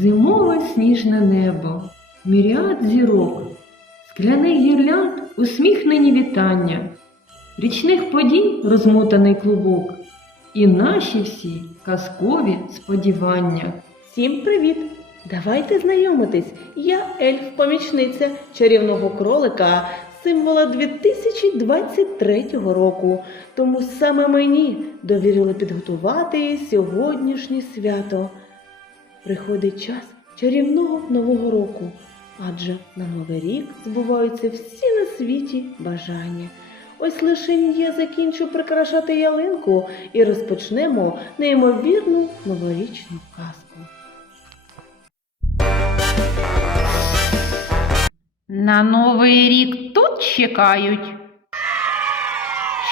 Зимове сніжне небо, міріад зірок, скляних гірлянд усміхнені вітання, річних подій розмотаний клубок, і наші всі казкові сподівання. Всім привіт! Давайте знайомитись. Я ельф-помічниця чарівного кролика, символа 2023 року. Тому саме мені довірили підготувати сьогоднішнє свято. Приходить час чарівного нового року, адже на новий рік збуваються всі на світі бажання. Ось лише я закінчу прикрашати ялинку і розпочнемо неймовірну новорічну казку. На Новий рік тут чекають.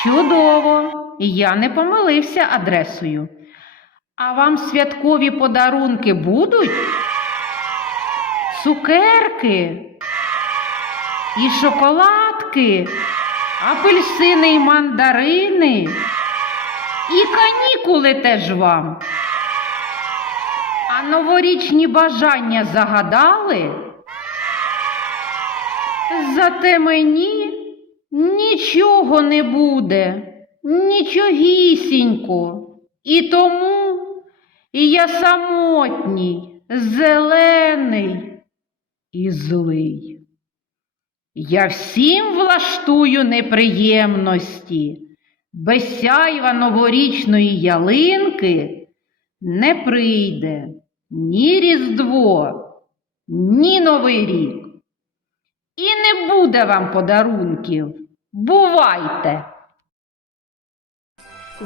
Чудово! Я не помилився адресою. А вам святкові подарунки будуть? Цукерки і шоколадки, апельсини і мандарини, і канікули теж вам. А новорічні бажання загадали? Зате мені нічого не буде, нічогісінько. І тому і я самотній, зелений і злий. Я всім влаштую неприємності. Без сяйва новорічної ялинки не прийде ні Різдво, ні Новий рік. І не буде вам подарунків. Бувайте!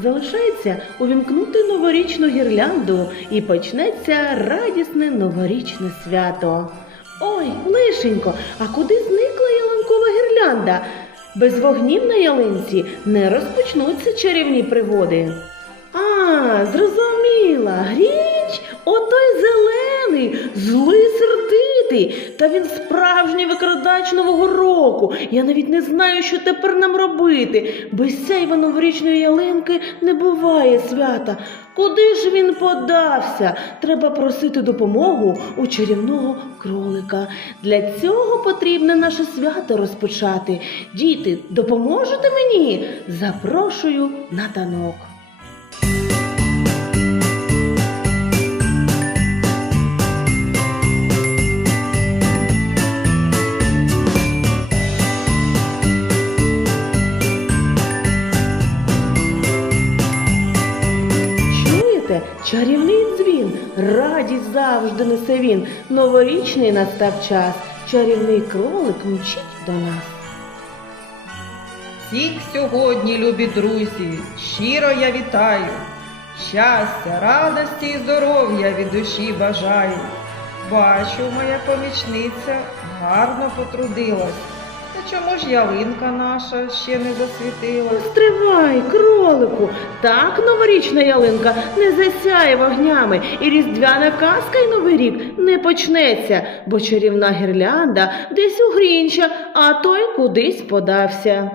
Залишається увімкнути новорічну гірлянду і почнеться радісне новорічне свято. Ой, лишенько, а куди зникла ялинкова гірлянда? Без вогнів на ялинці не розпочнуться чарівні пригоди. А, зрозуміла, Грінч, отой зелений, злий сердитий, та він справжній викрадач нового року. Я навіть не знаю, що тепер нам робити. Без сяйва новорічної ялинки не буває свята. Куди ж він подався? Треба просити допомогу у чарівного кролика. Для цього потрібно наше свято розпочати. Діти, допоможете мені? Запрошую на танок. Він. Новорічний настав час. Чарівний кролик мчить до нас. Всіх сьогодні, любі друзі, щиро я вітаю. Щастя, радості і здоров'я від душі бажаю. Бачу, моя помічниця гарно потрудилась. Чому ж ялинка наша ще не засвітилась? Стривай, кролику! Так новорічна ялинка не засяє вогнями, і різдвяна казка й новий рік не почнеться, бо чарівна гірлянда десь у Грінча, а той кудись подався.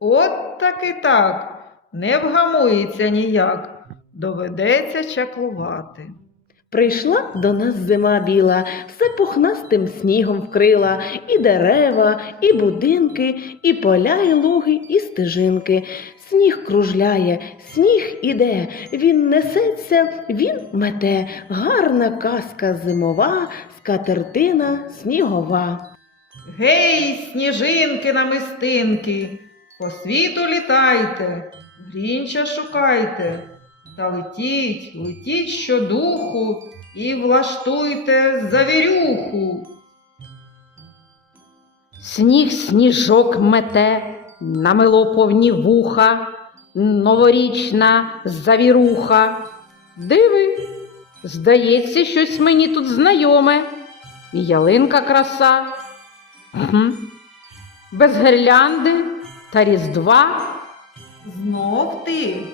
От так і так, не вгамується ніяк. Доведеться чаклувати. Прийшла до нас зима біла, все пухнастим снігом вкрила, і дерева, і будинки, і поля, і луги, і стежинки. Сніг кружляє, сніг іде, він несеться, він мете. Гарна казка зимова, скатертина снігова. Гей, сніжинки намистинки, по світу літайте, грінча шукайте, та летіть, летіть щодуху і влаштуйте завірюху. Сніг сніжок мете, намило повні вуха, новорічна завіруха. Диви, здається, щось мені тут знайоме. Ялинка краса. Гм. Без гирлянди та різдва. Знов ти?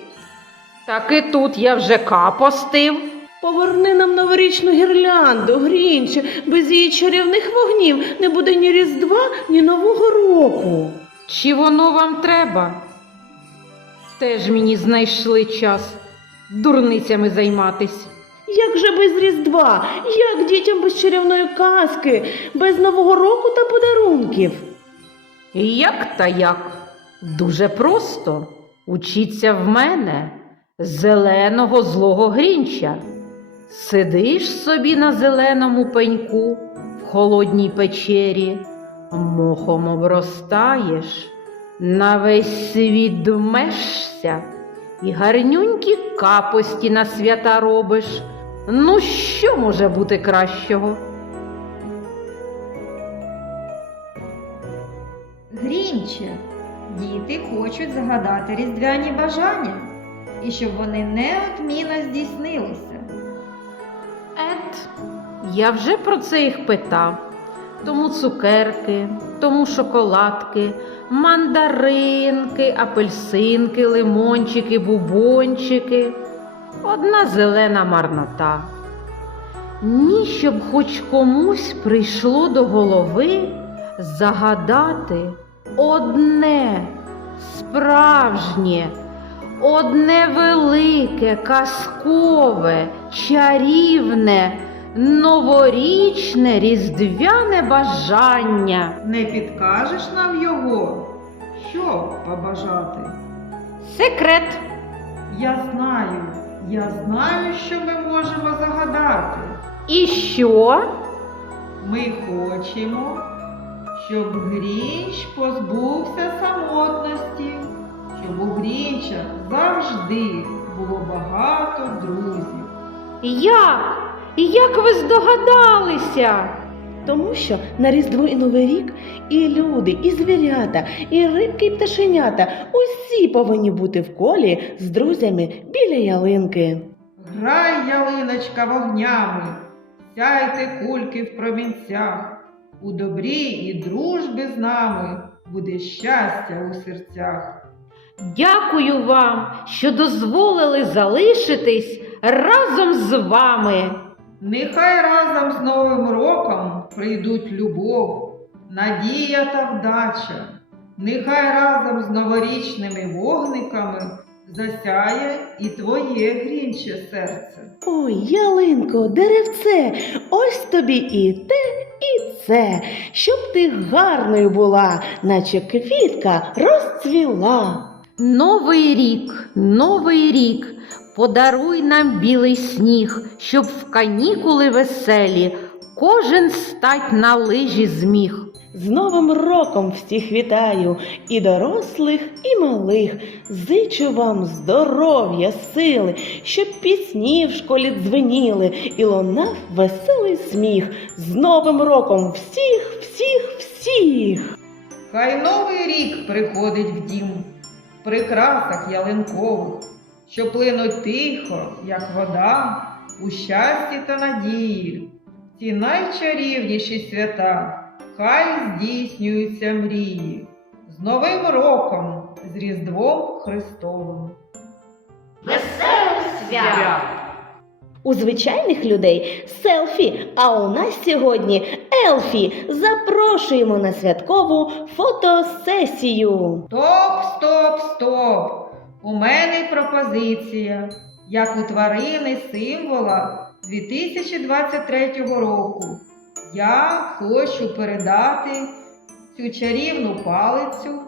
Так і тут я вже капостив. Поверни нам новорічну гірлянду, Грінче, без її чарівних вогнів не буде ні Різдва, ні Нового року. Чи воно вам треба? Теж мені знайшли час дурницями займатись. Як же без Різдва? Як дітям без чарівної казки, без Нового року та подарунків? Як та як? Дуже просто. Учіться в мене, зеленого злого грінча. Сидиш собі на зеленому пеньку в холодній печері, мохом обростаєш, на весь світ дмешся і гарнюнькі капості на свята робиш. Ну, що може бути кращого? Грінче, діти хочуть загадати різдвяні бажання, і щоб вони неодмінно здійснилися. Ет, я вже про це їх питав. Тому цукерки, тому шоколадки, мандаринки, апельсинки, лимончики, бубончики. Одна зелена марнота. Ні, щоб хоч комусь прийшло до голови загадати одне справжнє, одне велике, казкове, чарівне, новорічне різдвяне бажання. Не підкажеш нам його? Що побажати? Секрет. Я знаю, я знаю, що ми можемо загадати. І що? Ми хочемо, щоб Грінч позбувся самотності, щоб у Грінча завжди було багато друзів. Як? І Як ви здогадалися? Тому що на Різдво і Новий рік і люди, і звірята, і рибки, і пташенята усі повинні бути в колі з друзями біля ялинки. Грай, ялиночка, вогнями, сяйте кульки в промінцях. У добрі і дружбі з нами буде щастя у серцях. Дякую вам, що дозволили залишитись разом з вами. Нехай разом з Новим роком прийдуть любов, надія та вдача. Нехай разом з новорічними вогниками засяє і твоє грінче серце. Ой, ялинко, деревце, ось тобі і те, і це, щоб ти гарною була, наче квітка розцвіла. Новий рік, новий рік, подаруй нам білий сніг, щоб в канікули веселі кожен стать на лижі зміг. З Новим роком всіх вітаю, і дорослих, і малих. Зичу вам здоров'я, сили, щоб пісні в школі дзвеніли, і лунав веселий сміх. З Новим роком всіх, всіх, всіх! Хай новий рік приходить в дім, прикрасах ялинкових, що плинуть тихо, як вода, у щасті та надії. Ці найчарівніші свята, хай здійснюються мрії. З Новим роком, з Різдвом Христовим. У звичайних людей селфі, а у нас сьогодні елфі. Запрошуємо на святкову фотосесію. Стоп, стоп, стоп! У мене пропозиція, як у тварини символа 2023 року. Я хочу передати цю чарівну палицю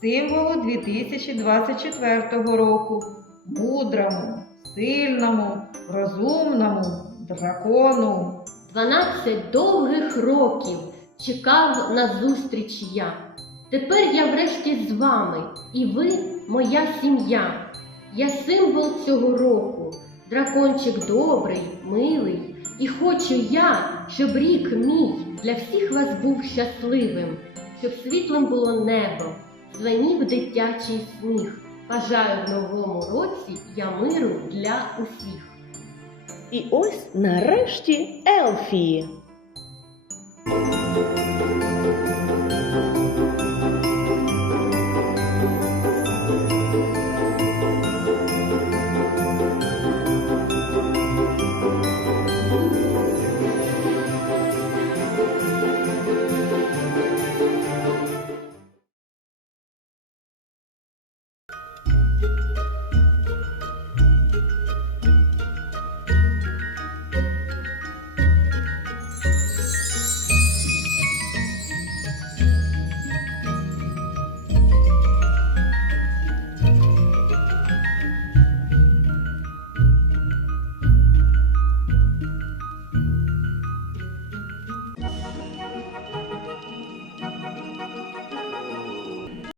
символу 2024 року мудрому, сильному, розумному дракону. Дванадцять довгих років чекав на зустріч я. Тепер я врешті з вами, і ви моя сім'я. Я символ цього року, дракончик добрий, милий, і хочу я, щоб рік мій для всіх вас був щасливим, щоб світлим було небо, дзвенів дитячий сміх. Бажаю в новому році я миру для усіх. І ось нарешті елфі.